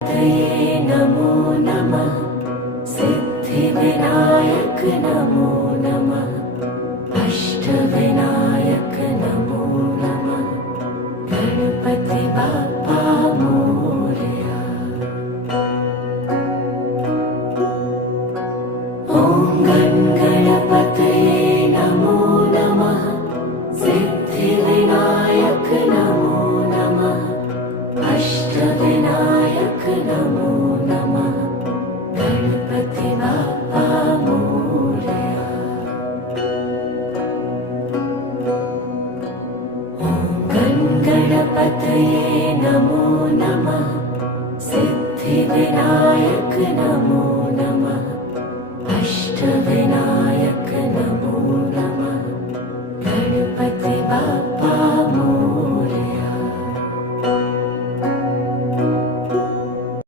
तये नमो नमः। सिद्धिविनायक नमो नमः। अष्टविनायक नमो नमः। गणपति बाप्पा मोरया। ॐ गणपतये नमो नमः। सिद्धिविनायक नमो नमः। अष्टविनायक नमो नमः। गणपति बाप्पा मोरया। ॐ गणपतये नमो नमः। सिद्धिविनायक नमो नमः।